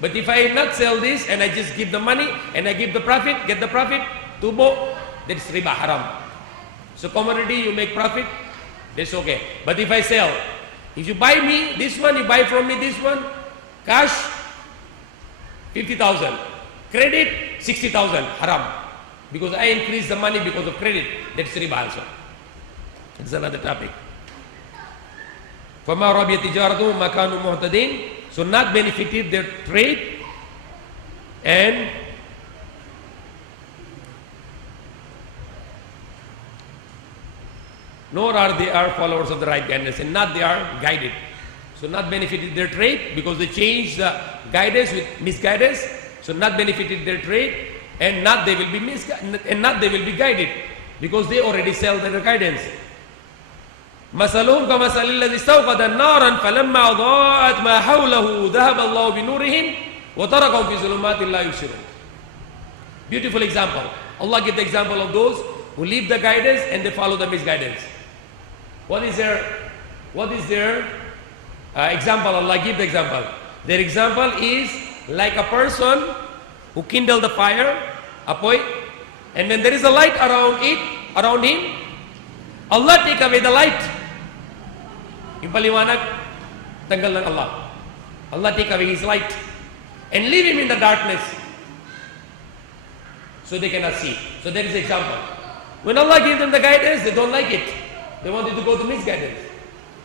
But if I not sell this and I just give the money and I give the profit, get the profit, tubo, that's riba, haram. So commodity, you make profit, that's okay. But if I sell, if you buy me this one, you buy from me this one, cash 50,000, credit 60,000, haram. Because I increase the money because of credit, that's riba also. It's another topic. فَمَا رَبِيَ تِجَارَتُهُمْ مَا كَانُوا مُهْتَدِينَ. So not benefited their trade and nor are they followers of the right guidance, and not they are guided. So not benefited their trade because they changed the guidance with misguidance. So not benefited their trade, and not they will be guided because they already sell their guidance. مثلهم كمثل الذي استوقد نارا فلما أضاءت ما حوله ذهب الله بنورهم وتركهم في ظلمات لا يبصرون. Beautiful example. Allah gives the example of those who leave the guidance and they follow the misguidance. What is their example? Allah give the example. Their example is like a person who kindled the fire, apoy, and when there is a light around him, Allah take away the light. Yung paliwanag, tanggal ng Allah. Allah take away His light and leave him in the darkness so they cannot see. So that is the example. When Allah gives them the guidance, they don't like it. They wanted to go to misguidance.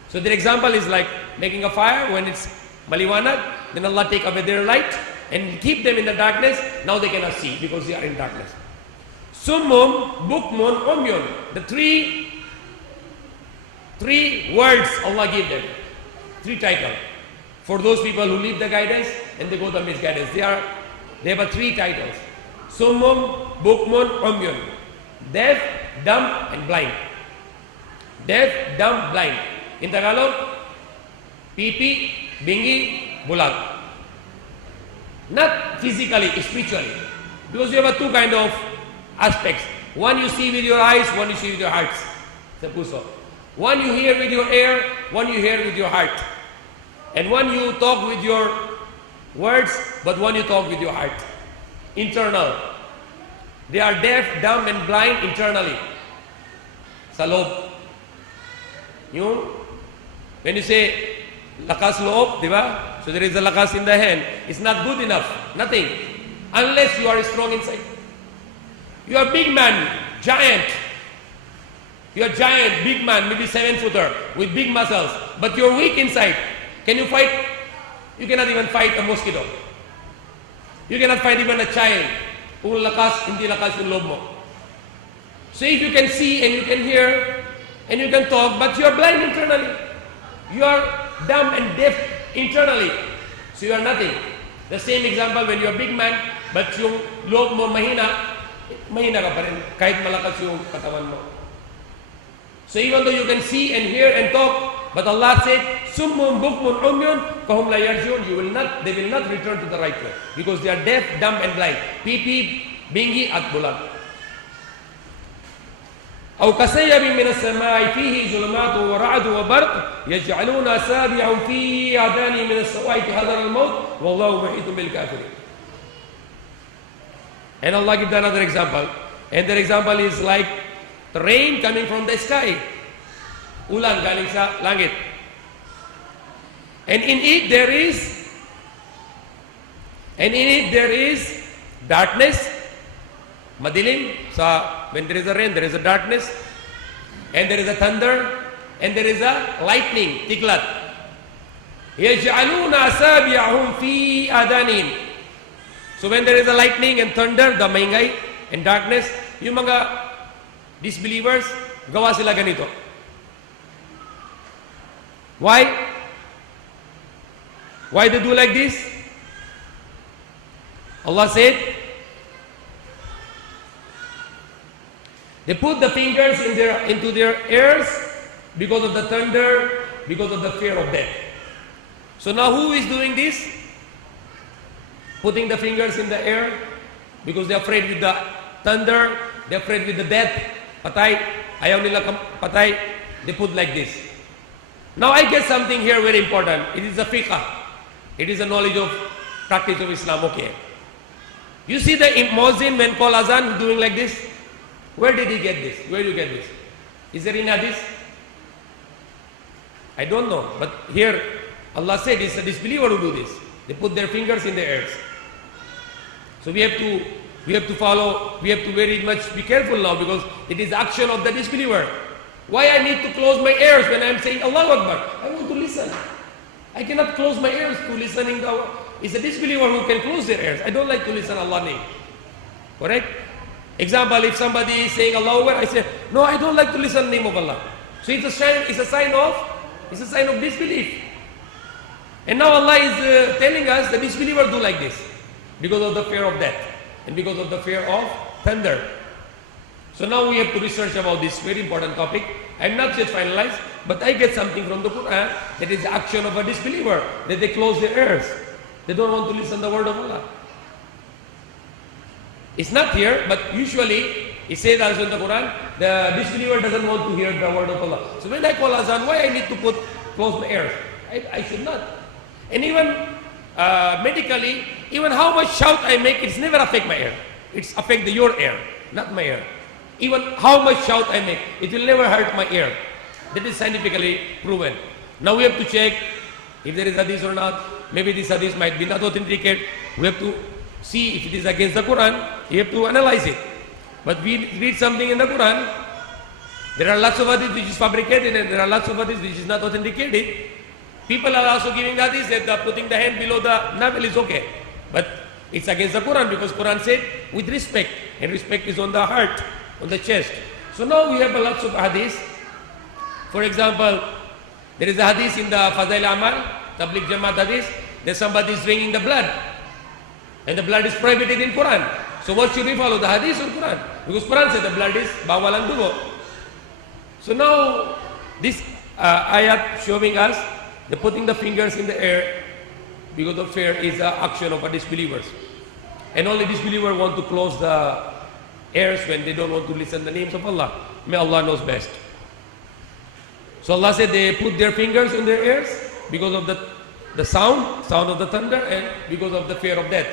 So their example is like making a fire when it's maliwanag, then Allah take away their light and keep them in the darkness. Now they cannot see because they are in darkness. Summum, bukmun, umyun. The three words Allah gave them. Three titles. For those people who leave the guidance and they go to misguidance. They have three titles. Summum, bukmun, umyun. Deaf, dumb, and blind. Deaf, dumb, blind. In Tagalog, pipi, bingi, bulag. Not physically, spiritually. Because you have two kind of aspects. One you see with your eyes, one you see with your hearts. Sa puso. One you hear with your ear, one you hear with your heart. And one you talk with your words, but one you talk with your heart. Internal. They are deaf, dumb, and blind internally. Sa loob. When you say, lakas loob, di ba? So there is a lakas in the hand. It's not good enough. Nothing. Unless you are strong inside. You are a big man, giant. You are giant, big man, maybe 7-footer with big muscles. But you're weak inside. Can you fight? You cannot even fight a mosquito. You cannot fight even a child. Kung lakas, hindi lakas yung loob mo. So if you can see and you can hear and you can talk, but you are blind internally. You are dumb and deaf internally. So you are nothing. The same example when you are a big man, But yung loob mo mahina, mahina ka pa rin kahit malakas yung katawan mo. So even though you can see and hear and talk, but Allah said, Summun bukmun umyun fahum la yarjiun, they will not return to the right way because they are deaf, dumb and blind. Pipi, bingi at bulag. أو كسيب من السماء فيه ظلمات ورعد وبرق يجعلون أصابعهم في آذانهم من الصواعق حذر الموت والله محيط بالكافرين. And Allah gives another example. And the example is like the rain coming from the sky. Ulan galing sa langit. And in it there is darkness, madilim. When there is a rain, there is a darkness, and there is a thunder, and there is a lightning, tiklat. يَجْعَلُونَ أَصَابِعَهُمْ فِي آذَانِهِمْ. So when there is a lightning and thunder, the maingay and darkness, yung mga disbelievers, gawa sila ganito. Why? Why they do like this? Allah said, they put the fingers into their ears because of the thunder, because of the fear of death. So now who is doing this? Putting the fingers in the air because they're afraid with the thunder, they're afraid with the death. Patay, ayaw nila patay, they put like this. Now I get something here very important. It is a fiqh. It is a knowledge of practice of Islam. Okay. You see the Muazzin when call azan doing like this? Where did he get this? Where do you get this? Is there in hadith? I don't know. But here Allah said it's a disbeliever who do this. They put their fingers in their ears. So we have to follow, we have to very much be careful now because it is action of the disbeliever. Why I need to close my ears when I am saying Allahu Akbar? I want to listen. I cannot close my ears to listening. It's a disbeliever who can close their ears. I don't like to listen Allah's name. Correct? Example, if somebody is saying Allahu Akbar, I say, no, I don't like to listen the name of Allah. So it's a sign of disbelief. And now Allah is telling us the disbeliever do like this because of the fear of death and because of the fear of thunder. So now we have to research about this very important topic. I am not yet finalized, but I get something from the Quran that is the action of a disbeliever, that they close their ears. They don't want to listen to the word of Allah. It's not here, but usually it says also in the Quran, the disbeliever doesn't want to hear the word of Allah. So when I call azan, why I need to close my ears? I should not. And even medically, even how much shout I make, it's never affect my ear. It's affect your ear, not my ear. Even how much shout I make, it will never hurt my ear. That is scientifically proven. Now we have to check if there is hadith or not. Maybe this hadith might be not authenticate. We have to see if it is against the Quran. You have to analyze it. But we read something in the Quran. There are lots of hadith which is fabricated and there are lots of hadith which is not authenticated. People are also giving hadith that putting the hand below the navel is okay. But it's against the Quran because Quran said with respect. And respect is on the heart, on the chest. So now we have lots of hadith. For example, there is a hadith in the Fadail Amal, Tabligh Jamaat hadith, that somebody is drinking the blood. And the blood is prohibited in Quran. So what should we follow, the hadith or Quran? Because Quran said the blood is bawal and dugo. So now this ayat showing us the putting the fingers in the air because of fear is the action of a disbelievers. And only disbelievers want to close the ears when they don't want to listen the names of Allah. May Allah knows best. So Allah said they put their fingers in their ears because of the sound of the thunder and because of the fear of death.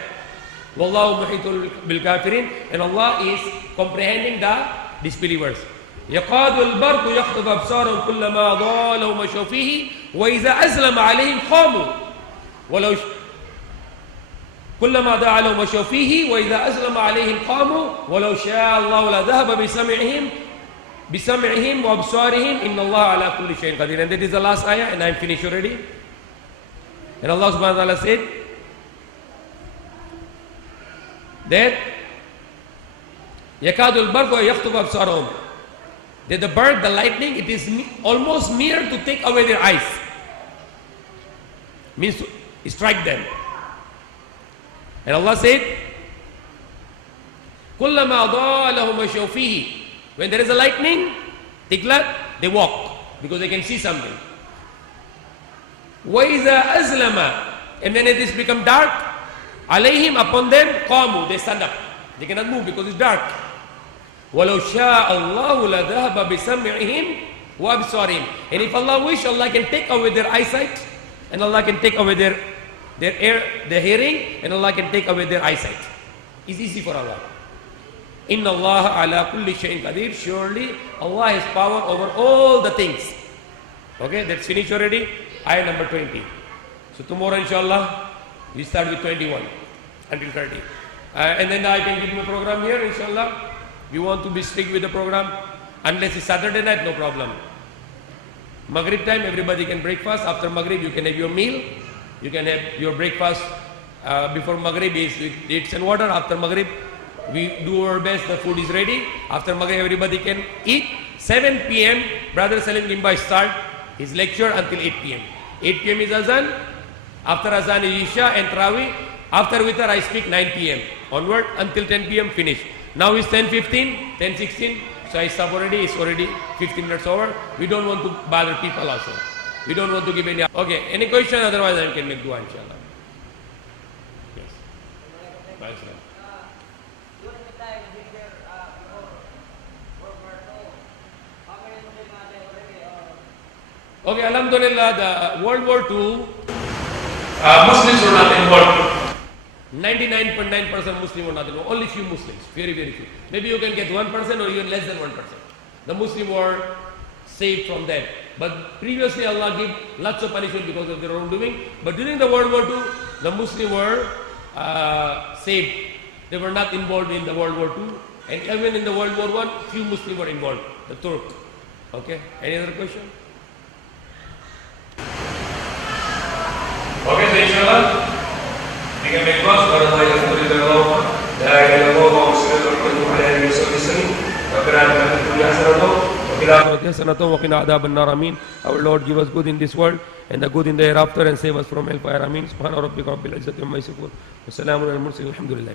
Wallahu muhitul bil kafirin, and Allah is comprehending the disbelievers. يَقَادُ الْبَرْقُ يَخْطَفُ أَبْصَارَهُمْ كُلَّمَا أَضَاءَ لَهُمْ مَشَوْا فِيهِ وَإِذَا أَزْلَمَ عَلَيْهِمْ قَامُوا وَلَوْ كُلَّمَا أَضَاءَ لَهُمْ مَشَوْا فِيهِ وَإِذَا أَزْلَمَ عَلَيْهِمْ قَامُوا وَلَوْ شَاءَ اللَّهُ لَذَهَبَ بِسَمْعِهِمْ وَأَبْصَارِهِمْ إِنَّ اللَّهَ عَلَى كُلِّ شَيْءٍ قَدِيرٌ. And that is the last ayah, and I am finished already. And Allah subhanahu wa ta'ala said that يَكَادُ الْبَرْقُ يَخْطَفُ أَبْصَارَهُمْ, that the bird, the lightning, it is almost near to take away their eyes. Means to strike them. And Allah said, كُلَّمَا أَضَاءَ لَهُمْ مَشَوْا فِيهِ. When there is a lightning, tickler, they walk because they can see something. وَإِذَا أَزْلَمَ. And when it is become dark, عَلَيْهِمْ, upon them, قَامُوا, they stand up. They cannot move because it's dark. وَلَوْ شَاءَ اللَّهُ لَذَهَبَ بِسَمْعِهِمْ وَأَبْصَارِهِمْ. And if Allah wish, Allah can take away their eyesight, and Allah can take away their hearing, and Allah can take away their eyesight. It's easy for Allah. Inna Allah ala kulli shay'in qadir. Surely Allah has power over all the things. Okay, that's finished already. Ayah number 20. So tomorrow inshallah we start with 21 until 30. And then I can give you a program here inshallah. You want to be strict with the program. Unless it's Saturday night, no problem. Maghrib time, everybody can breakfast. After Maghrib, you can have your meal. You can have your breakfast. Before Maghrib is with dates and water. After Maghrib, we do our best. The food is ready. After Maghrib, everybody can eat. 7 p.m. Brother Salim Gimba start his lecture until 8 p.m. 8 p.m. is Azan. After Azan is Isha and Taraweeh. After Witr, I speak 9 p.m. onward until 10 p.m. finish. Now it's 10:15, 10:16. So I stop already. It's already 15 minutes over. We don't want to bother people also. We don't want to give any. Okay, any question? Otherwise, I can make dua inshallah. Yes. Bye, sir. Okay, Alhamdulillah, the World War II, Muslims were not involved. 99.9% Muslims were not involved. Only few Muslims, very, very few. Maybe you can get 1% or even less than 1%. The Muslims were saved from that. But previously Allah gave lots of punishment because of their wrongdoing. But during the World War II, the Muslims were saved. They were not involved in the World War II. And even in the World War I, few Muslims were involved. The Turk. Okay, any other question? Okay, so inshallah, we can make class. Our Lord, give us good in this world and the good in the hereafter, and save us from hellfire. Ameen. Subhana rabbika rabbil izzati amma yasifun. Wa salamun alal mursalin. Alhamdulillah.